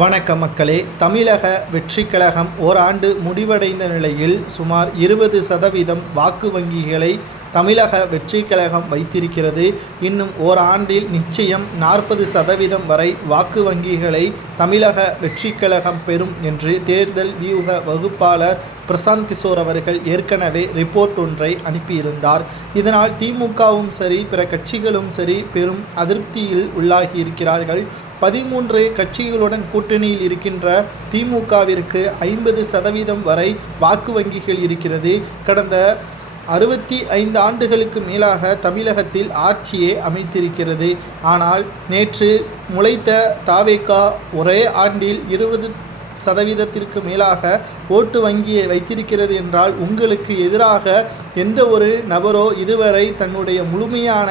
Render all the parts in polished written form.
வணக்கம் மக்களே. தமிழக வெற்றிக் கழகம் ஓராண்டு முடிவடைந்த நிலையில் சுமார் 20% வாக்கு வங்கிகளை தமிழக வெற்றிக் கழகம் வைத்திருக்கிறது. இன்னும் ஓராண்டில் நிச்சயம் 40% வரை வாக்கு வங்கிகளை தமிழக வெற்றிக் கழகம் பெறும் என்று தேர்தல் வியூக வகுப்பாளர் பிரசாந்த் கிஷோர் அவர்கள் ஏற்கனவே ரிப்போர்ட் ஒன்றை அனுப்பியிருந்தார். இதனால் திமுகவும் சரி பிற கட்சிகளும் சரி பெரும் அதிருப்தியில் உள்ளாகியிருக்கிறார்கள். 13 கட்சிகளுடன் கூட்டணியில் இருக்கின்ற திமுகவிற்கு 50% வரை வாக்கு வங்கிகள் இருக்கிறது. கடந்த 65 ஆண்டுகளுக்கு மேலாக தமிழகத்தில் ஆட்சியை அமைத்திருக்கிறது. ஆனால் நேற்று முளைத்த தாவேக ஒரே ஆண்டில் 20% மேலாக ஓட்டு வங்கியை வைத்திருக்கிறது என்றால் உங்களுக்கு எதிராக எந்த ஒரு நபரோ இதுவரை தன்னுடைய முழுமையான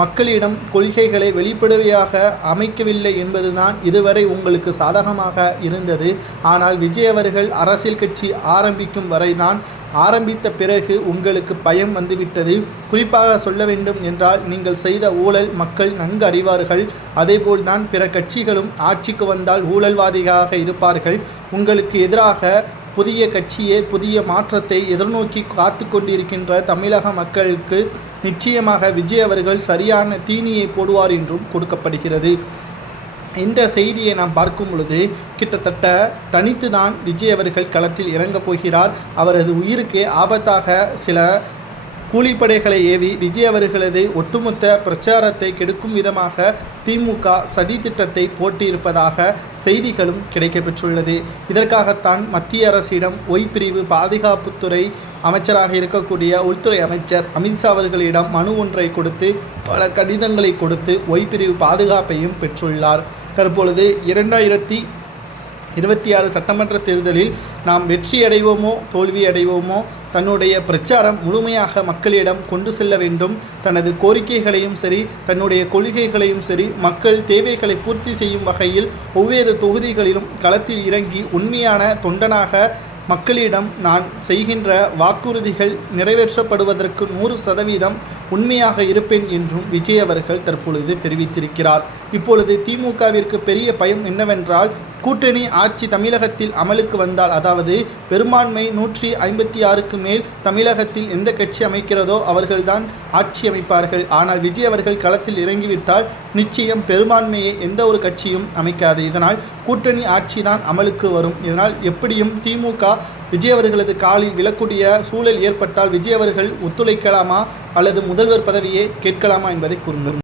மக்களிடம் கொள்கைகளை வெளிப்படையாக அமைக்கவில்லை என்பதுதான் இதுவரை உங்களுக்கு சாதகமாக இருந்தது. ஆனால் விஜய் அவர்கள் அரசியல் கட்சி ஆரம்பிக்கும் வரைதான், ஆரம்பித்த பிறகு உங்களுக்கு பயம் வந்துவிட்டது. குறிப்பாக சொல்ல வேண்டும் என்றால் நீங்கள் செய்த ஊழல் மக்கள் நன்கு அறிவார்கள். அதேபோல்தான் பிற கட்சிகளும் ஆட்சிக்கு வந்தால் ஊழல்வாதிகளாக இருப்பார்கள். உங்களுக்கு எதிராக புதிய கட்சியை புதிய மாற்றத்தை எதிர்நோக்கி காத்து கொண்டிருக்கின்ற தமிழக மக்களுக்கு நிச்சயமாக விஜய் அவர்கள் சரியான தீனியை போடுவார் என்றும் கொடுக்கப்படுகிறது. இந்த செய்தியை நாம் பார்க்கும் பொழுது கிட்டத்தட்ட தனித்து தான் விஜய் அவர்கள் களத்தில் இறங்கப் போகிறார். அவரது உயிருக்கே ஆபத்தாக சில கூலிப்படைகளை ஏவி விஜய் அவர்களது ஒட்டுமொத்த பிரச்சாரத்தை கெடுக்கும் விதமாக திமுக சதி திட்டத்தை போட்டியிருப்பதாக செய்திகளும் கிடைக்கப்பெற்றுள்ளது. இதற்காகத்தான் மத்திய அரசிடம் ஒய் பிரிவு பாதுகாப்புத்துறை அமைச்சராக இருக்கக்கூடிய உள்துறை அமைச்சர் அமித்ஷா அவர்களிடம் மனு ஒன்றை கொடுத்து பல கடிதங்களை கொடுத்து ஒய் பிரிவு பாதுகாப்பையும் பெற்றுள்ளார். தற்பொழுது 2026 சட்டமன்ற தேர்தலில் நாம் வெற்றி அடைவோமோ தோல்வி அடைவோமோ தன்னுடைய பிரச்சாரம் முழுமையாக மக்களிடம் கொண்டு செல்ல வேண்டும். தனது கோரிக்கைகளையும் சரி தன்னுடைய கொள்கைகளையும் சரி மக்கள் தேவைகளை பூர்த்தி செய்யும் வகையில் ஒவ்வொரு தொகுதிகளிலும் களத்தில் இறங்கி உண்மையான தொண்டனாக மக்களிடம் நான் செய்கின்ற வாக்குறுதிகள் நிறைவேற்றப்படுவதற்கு 100% உண்மையாக இருப்பேன் என்றும் விஜய் அவர்கள் தற்பொழுது தெரிவித்திருக்கிறார். இப்பொழுது திமுகவிற்கு பெரிய பயம் என்னவென்றால், கூட்டணி ஆட்சி தமிழகத்தில் அமலுக்கு வந்தால், அதாவது பெரும்பான்மை 156க்கு மேல் தமிழகத்தில் எந்த கட்சி அமைக்கிறதோ அவர்கள்தான் ஆட்சி அமைப்பார்கள். ஆனால் விஜய் அவர்கள் களத்தில் இறங்கிவிட்டால் நிச்சயம் பெரும்பான்மையை எந்த ஒரு கட்சியும் அமைக்காது. இதனால் கூட்டணி ஆட்சி தான் அமலுக்கு வரும். இதனால் எப்படியும் திமுக விஜய் அவர்களது காலில் விழக்கூடிய சூழல் ஏற்பட்டால் விஜய் அவர்கள் ஒத்துழைக்கலாமா அல்லது முதல்வர் பதவியை கேட்கலாமா என்பதை கூறுங்கள்.